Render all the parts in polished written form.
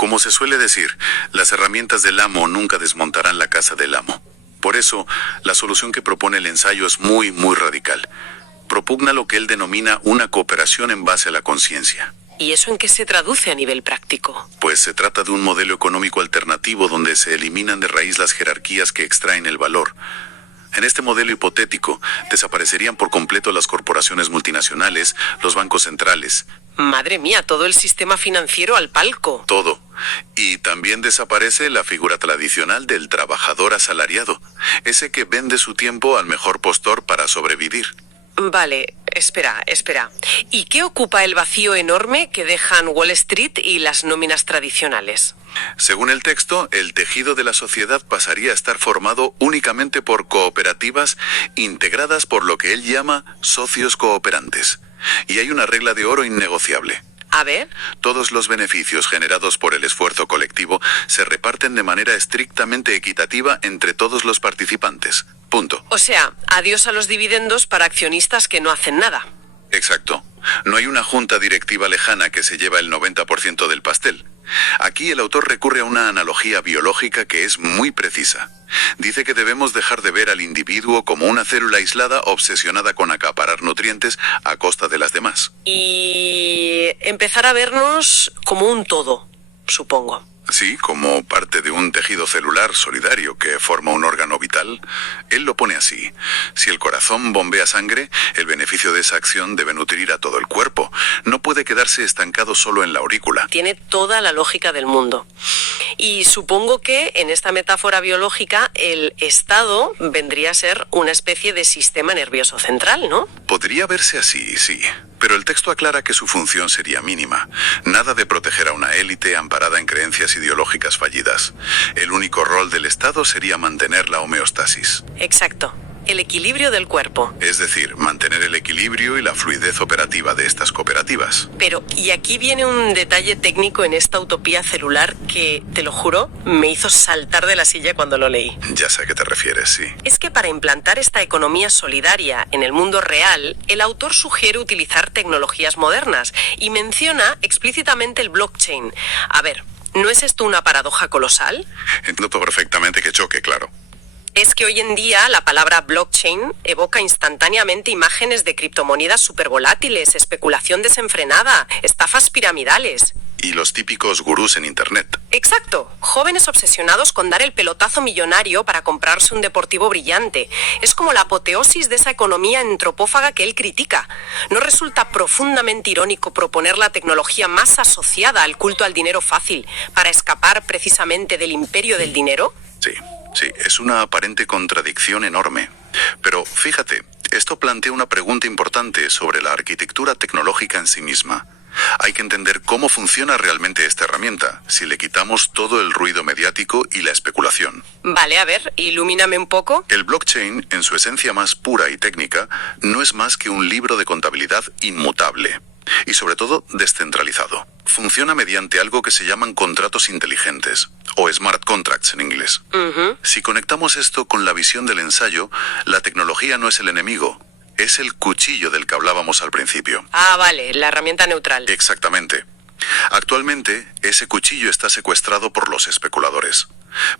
Como se suele decir, las herramientas del amo nunca desmontarán la casa del amo. Por eso, la solución que propone el ensayo es muy radical. Propugna lo que él denomina una cooperación en base a la conciencia. ¿Y eso en qué se traduce a nivel práctico? Pues se trata de un modelo económico alternativo donde se eliminan de raíz las jerarquías que extraen el valor. En este modelo hipotético, desaparecerían por completo las corporaciones multinacionales, los bancos centrales. Madre mía, todo el sistema financiero al palco. Todo. Y también desaparece la figura tradicional del trabajador asalariado, ese que vende su tiempo al mejor postor para sobrevivir. Vale, espera. ¿Y qué ocupa el vacío enorme que dejan Wall Street y las nóminas tradicionales? Según el texto, el tejido de la sociedad pasaría a estar formado únicamente por cooperativas integradas por lo que él llama socios cooperantes. Y hay una regla de oro innegociable. A ver. Todos los beneficios generados por el esfuerzo colectivo se reparten de manera estrictamente equitativa entre todos los participantes. Punto. O sea, adiós a los dividendos para accionistas que no hacen nada. Exacto. No hay una junta directiva lejana que se lleva el 90% del pastel. Aquí el autor recurre a una analogía biológica que es muy precisa. Dice que debemos dejar de ver al individuo como una célula aislada obsesionada con acaparar nutrientes a costa de las demás. Y empezar a vernos como un todo, supongo. Sí, como parte de un tejido celular solidario que forma un órgano vital. Él lo pone así. Si el corazón bombea sangre, el beneficio de esa acción debe nutrir a todo el cuerpo. No puede quedarse estancado solo en la aurícula. Tiene toda la lógica del mundo. Y supongo que en esta metáfora biológica el Estado vendría a ser una especie de sistema nervioso central, ¿no? Podría verse así, sí. Pero el texto aclara que su función sería mínima. Nada de proteger a una élite amparada en creencias ideológicas fallidas. El único rol del Estado sería mantener la homeostasis. Exacto. El equilibrio del cuerpo. Es decir, mantener el equilibrio y la fluidez operativa de estas cooperativas. Pero, y aquí viene un detalle técnico en esta utopía celular que, te lo juro, me hizo saltar de la silla cuando lo leí. Ya sé a qué te refieres, sí. Es que para implantar esta economía solidaria en el mundo real, el autor sugiere utilizar tecnologías modernas y menciona explícitamente el blockchain. A ver, ¿no es esto una paradoja colosal? Entiendo perfectamente que choque, claro. Es que hoy en día la palabra blockchain evoca instantáneamente imágenes de criptomonedas supervolátiles, especulación desenfrenada, estafas piramidales. Y los típicos gurús en Internet. Exacto. Jóvenes obsesionados con dar el pelotazo millonario para comprarse un deportivo brillante. Es como la apoteosis de esa economía antropófaga que él critica. ¿No resulta profundamente irónico proponer la tecnología más asociada al culto al dinero fácil para escapar precisamente del imperio del dinero? Sí, es una aparente contradicción enorme. Pero fíjate, esto plantea una pregunta importante sobre la arquitectura tecnológica en sí misma. Hay que entender cómo funciona realmente esta herramienta, si le quitamos todo el ruido mediático y la especulación. Vale, a ver, ilumíname un poco. El blockchain, en su esencia más pura y técnica, no es más que un libro de contabilidad inmutable. Y sobre todo descentralizado. Funciona mediante algo que se llaman contratos inteligentes, o smart contracts en inglés. Si conectamos esto con la visión del ensayo, la tecnología no es el enemigo, es el cuchillo del que hablábamos al principio. Ah, vale, la herramienta neutral. Exactamente. Actualmente, ese cuchillo está secuestrado por los especuladores.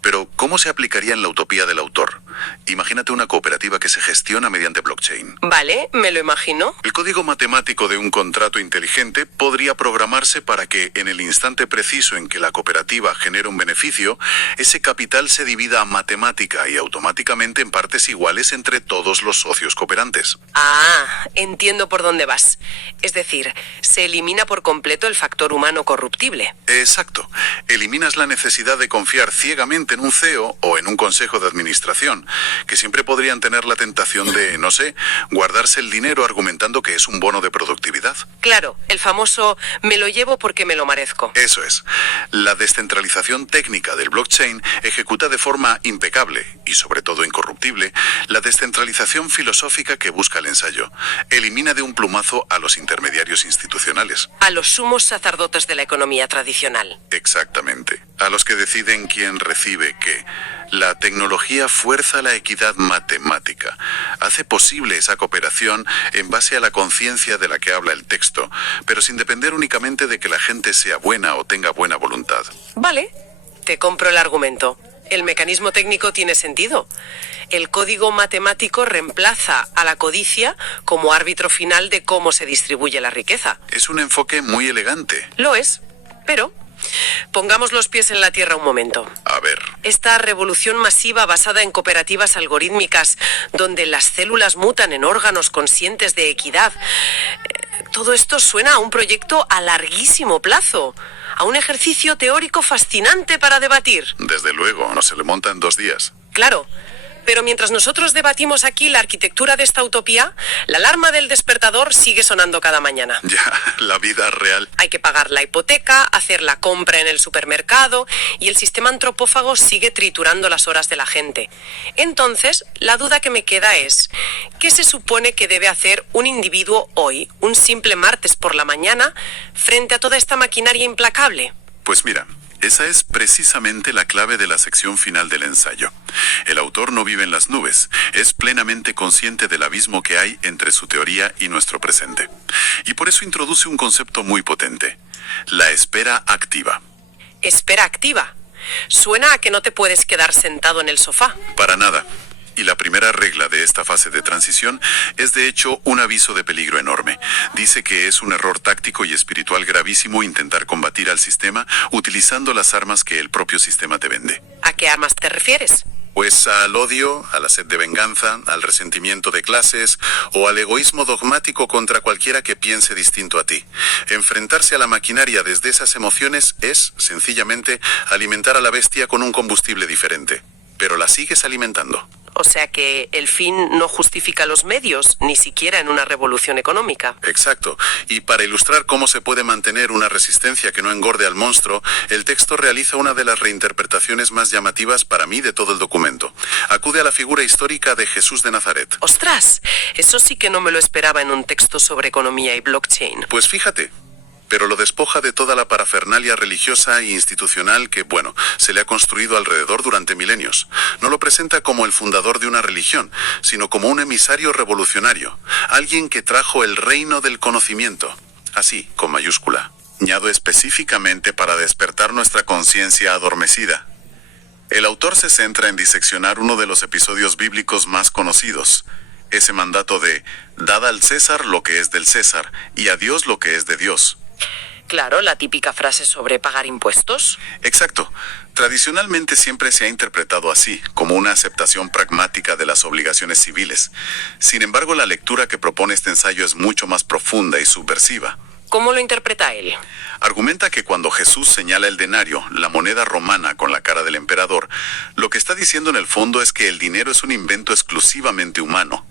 Pero, ¿cómo se aplicaría en la utopía del autor? Imagínate una cooperativa que se gestiona mediante blockchain. Vale, me lo imagino. El código matemático de un contrato inteligente podría programarse para que, en el instante preciso en que la cooperativa genere un beneficio, ese capital se divida matemática y automáticamente en partes iguales entre todos los socios cooperantes. Ah, entiendo por dónde vas. Es decir, se elimina por completo el factor humano corruptible. Exacto. Eliminas la necesidad de confiar ciegamente en un CEO o en un consejo de administración, que siempre podrían tener la tentación de, no sé, guardarse el dinero argumentando que es un bono de productividad. Claro, el famoso me lo llevo porque me lo merezco. Eso es. La descentralización técnica del blockchain ejecuta de forma impecable y sobre todo incorruptible la descentralización filosófica que busca el ensayo. Elimina de un plumazo a los intermediarios institucionales. A los sumos sacerdotes de la economía tradicional. Exactamente. A los que deciden quién recibe qué. La tecnología fuerza la equidad matemática. Hace posible esa cooperación en base a la conciencia de la que habla el texto, pero sin depender únicamente de que la gente sea buena o tenga buena voluntad. Vale, te compro el argumento. El mecanismo técnico tiene sentido. El código matemático reemplaza a la codicia como árbitro final de cómo se distribuye la riqueza. Es un enfoque muy elegante. Lo es, pero pongamos los pies en la tierra un momento. A ver, Esta revolución masiva basada en cooperativas algorítmicas, donde las células mutan en órganos conscientes de equidad, todo esto suena a un proyecto a larguísimo plazo, a un ejercicio teórico fascinante para debatir. desde luego, no se le monta en 2 días. Claro, pero mientras nosotros debatimos aquí la arquitectura de esta utopía, la alarma del despertador sigue sonando cada mañana. Ya, la vida real. Hay que pagar la hipoteca, hacer la compra en el supermercado y el sistema antropófago sigue triturando las horas de la gente. Entonces, la duda que me queda es, ¿qué se supone que debe hacer un individuo hoy, un simple martes por la mañana, frente a toda esta maquinaria implacable? Pues mira, esa es precisamente la clave de la sección final del ensayo. El autor no vive en las nubes, es plenamente consciente del abismo que hay entre su teoría y nuestro presente. Y por eso introduce un concepto muy potente, la espera activa. Espera activa. Suena a que no te puedes quedar sentado en el sofá. Para nada. Y la primera regla de esta fase de transición es de hecho un aviso de peligro enorme. Dice que es un error táctico y espiritual gravísimo intentar combatir al sistema utilizando las armas que el propio sistema te vende. ¿A qué armas te refieres? Pues al odio, a la sed de venganza, al resentimiento de clases o al egoísmo dogmático contra cualquiera que piense distinto a ti. Enfrentarse a la maquinaria desde esas emociones es, sencillamente, alimentar a la bestia con un combustible diferente. Pero la sigues alimentando. O sea que el fin no justifica los medios, ni siquiera en una revolución económica. Exacto. Y para ilustrar cómo se puede mantener una resistencia que no engorde al monstruo, el texto realiza una de las reinterpretaciones más llamativas para mí de todo el documento. Acude a la figura histórica de Jesús de Nazaret. ¡Ostras! Eso sí que no me lo esperaba en un texto sobre economía y blockchain. Pues fíjate, pero lo despoja de toda la parafernalia religiosa e institucional que, se le ha construido alrededor durante milenios. No lo presenta como el fundador de una religión, sino como un emisario revolucionario, alguien que trajo el reino del conocimiento, así, con mayúscula, añado específicamente para despertar nuestra conciencia adormecida. El autor se centra en diseccionar uno de los episodios bíblicos más conocidos, ese mandato de «Dad al César lo que es del César y a Dios lo que es de Dios». Claro, la típica frase sobre pagar impuestos. Exacto. Tradicionalmente siempre se ha interpretado así, como una aceptación pragmática de las obligaciones civiles. Sin embargo, la lectura que propone este ensayo es mucho más profunda y subversiva. ¿Cómo lo interpreta él? Argumenta que cuando Jesús señala el denario, la moneda romana con la cara del emperador, lo que está diciendo en el fondo es que el dinero es un invento exclusivamente humano.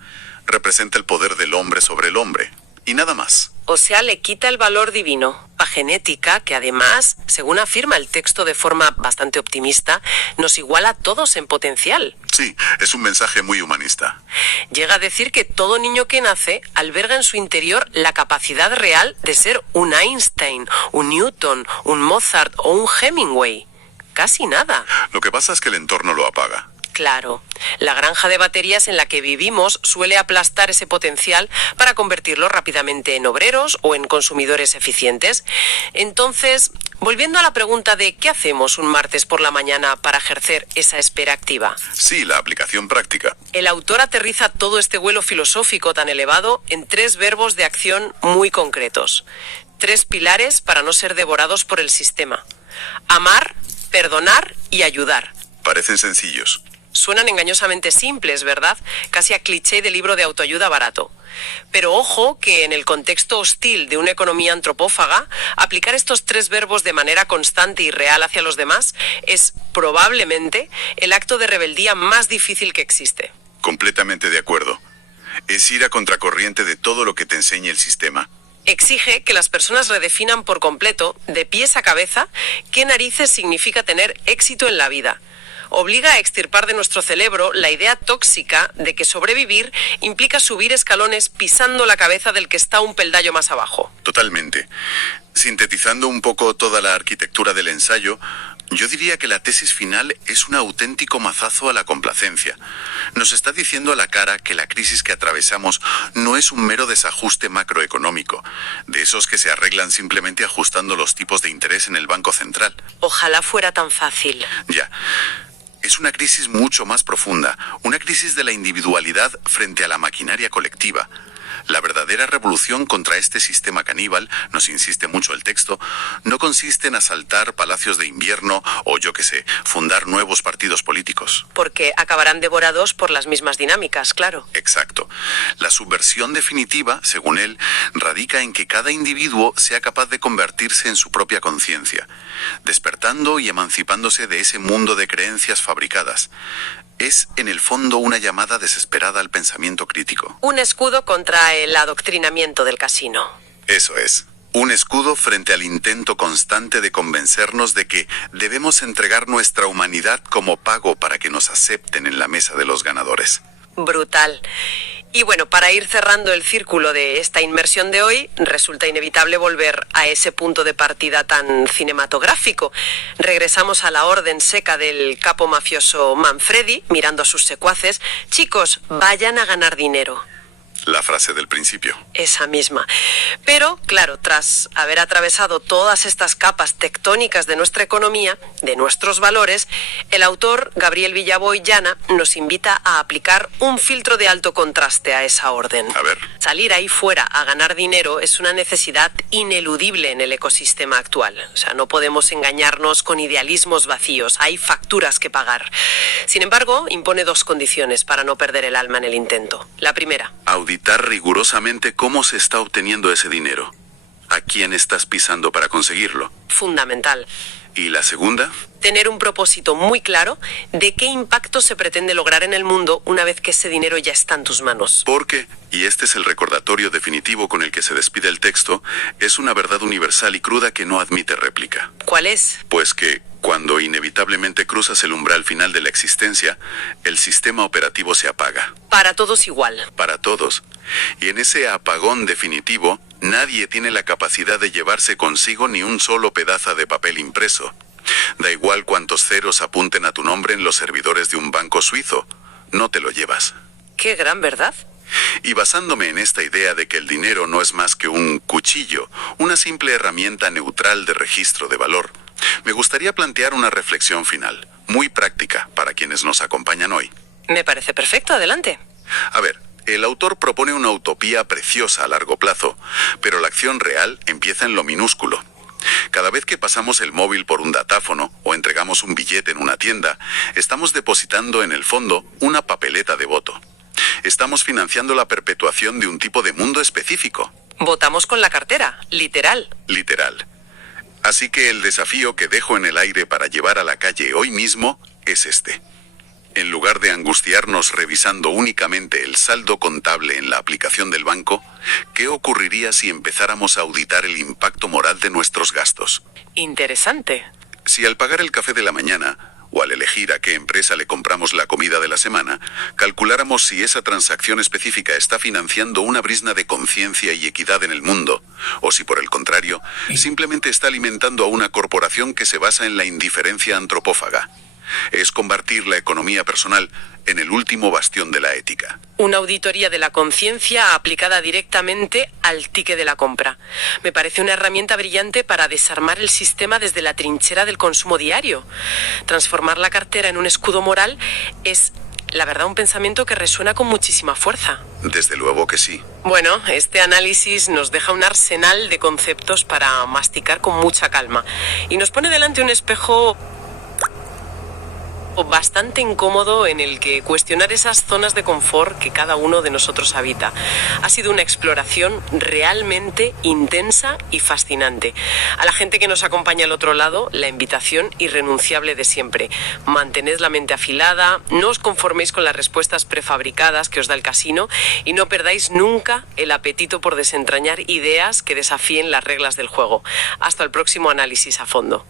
Representa el poder del hombre sobre el hombre, y nada más. O sea, le quita el valor divino, la genética, que además, según afirma el texto de forma bastante optimista, nos iguala a todos en potencial. Sí, es un mensaje muy humanista. Llega a decir que todo niño que nace alberga en su interior la capacidad real de ser un Einstein, un Newton, un Mozart o un Hemingway. Casi nada. Lo que pasa es que el entorno lo apaga. Claro, la granja de baterías en la que vivimos suele aplastar ese potencial para convertirlo rápidamente en obreros o en consumidores eficientes. Entonces, volviendo a la pregunta de ¿qué hacemos un martes por la mañana para ejercer esa espera activa? Sí, la aplicación práctica. El autor aterriza todo este vuelo filosófico tan elevado en 3 verbos de acción muy concretos. 3 pilares para no ser devorados por el sistema: amar, perdonar y ayudar. Parecen sencillos. Suenan engañosamente simples, ¿verdad? Casi a cliché de libro de autoayuda barato. Pero ojo que en el contexto hostil de una economía antropófaga, aplicar estos 3 verbos de manera constante y real hacia los demás es probablemente el acto de rebeldía más difícil que existe. Completamente de acuerdo. Es ir a contracorriente de todo lo que te enseña el sistema. Exige que las personas redefinan por completo, de pies a cabeza, qué narices significa tener éxito en la vida. Obliga a extirpar de nuestro cerebro la idea tóxica de que sobrevivir implica subir escalones pisando la cabeza del que está un peldaño más abajo. Totalmente. Sintetizando un poco toda la arquitectura del ensayo, Yo diría que la tesis final es un auténtico mazazo a la complacencia. Nos está diciendo a la cara que la crisis que atravesamos no es un mero desajuste macroeconómico, de esos que se arreglan simplemente ajustando los tipos de interés en el Banco Central. Ojalá fuera tan fácil. Ya. Es una crisis mucho más profunda, una crisis de la individualidad frente a la maquinaria colectiva. La verdadera revolución contra este sistema caníbal, nos insiste mucho el texto, no consiste en asaltar palacios de invierno o, yo qué sé, fundar nuevos partidos políticos. Porque acabarán devorados por las mismas dinámicas, claro. Exacto. La subversión definitiva, según él, radica en que cada individuo sea capaz de convertirse en su propia conciencia, despertando y emancipándose de ese mundo de creencias fabricadas. Es, en el fondo, una llamada desesperada al pensamiento crítico. Un escudo contra el adoctrinamiento del casino. Eso es. Un escudo frente al intento constante de convencernos de que debemos entregar nuestra humanidad como pago para que nos acepten en la mesa de los ganadores. Brutal. Y bueno, para ir cerrando el círculo de esta inmersión de hoy, resulta inevitable volver a ese punto de partida tan cinematográfico. Regresamos a la orden seca del capo mafioso Manfredi, mirando a sus secuaces. Chicos, vayan a ganar dinero. La frase del principio. Esa misma. Pero, claro, tras haber atravesado todas estas capas tectónicas de nuestra economía, de nuestros valores, el autor Gabriel Villaboy Llana nos invita a aplicar un filtro de alto contraste a esa orden. A ver. Salir ahí fuera a ganar dinero es una necesidad ineludible en el ecosistema actual. O sea, no podemos engañarnos con idealismos vacíos. Hay facturas que pagar. Sin embargo, impone dos condiciones para no perder el alma en el intento. La primera: auditar rigurosamente cómo se está obteniendo ese dinero. ¿A quién estás pisando para conseguirlo? Fundamental. ¿Y la segunda? Tener un propósito muy claro de qué impacto se pretende lograr en el mundo una vez que ese dinero ya está en tus manos. Porque, y este es el recordatorio definitivo con el que se despide el texto, es una verdad universal y cruda que no admite réplica. ¿Cuál es? Pues que, cuando inevitablemente cruzas el umbral final de la existencia, el sistema operativo se apaga. Para todos igual. Para todos. Y en ese apagón definitivo, nadie tiene la capacidad de llevarse consigo ni un solo pedazo de papel impreso. Da igual cuántos ceros apunten a tu nombre en los servidores de un banco suizo, no te lo llevas. ¡Qué gran verdad! Y basándome en esta idea de que el dinero no es más que un cuchillo, una simple herramienta neutral de registro de valor, me gustaría plantear una reflexión final, muy práctica para quienes nos acompañan hoy. Me parece perfecto, adelante. A ver, el autor propone una utopía preciosa a largo plazo, pero la acción real empieza en lo minúsculo. Cada vez que pasamos el móvil por un datáfono o entregamos un billete en una tienda, estamos depositando en el fondo una papeleta de voto. Estamos financiando la perpetuación de un tipo de mundo específico. Votamos con la cartera, literal. Literal. Así que el desafío que dejo en el aire para llevar a la calle hoy mismo es este. En lugar de angustiarnos revisando únicamente el saldo contable en la aplicación del banco, ¿qué ocurriría si empezáramos a auditar el impacto moral de nuestros gastos? Interesante. Si al pagar el café de la mañana, o al elegir a qué empresa le compramos la comida de la semana, calculáramos si esa transacción específica está financiando una brizna de conciencia y equidad en el mundo, o si por el contrario, simplemente está alimentando a una corporación que se basa en la indiferencia antropófaga. Es convertir la economía personal en el último bastión de la ética. Una auditoría de la conciencia aplicada directamente al ticket de la compra. Me parece una herramienta brillante para desarmar el sistema desde la trinchera del consumo diario. Transformar la cartera en un escudo moral es, la verdad, un pensamiento que resuena con muchísima fuerza. Desde luego que sí. Bueno, este análisis nos deja un arsenal de conceptos para masticar con mucha calma y nos pone delante un espejo bastante incómodo en el que cuestionar esas zonas de confort que cada uno de nosotros habita. Ha sido una exploración realmente intensa y fascinante. A la gente que nos acompaña al otro lado, la invitación irrenunciable de siempre. Mantened la mente afilada, no os conforméis con las respuestas prefabricadas que os da el casino y no perdáis nunca el apetito por desentrañar ideas que desafíen las reglas del juego. Hasta el próximo análisis a fondo.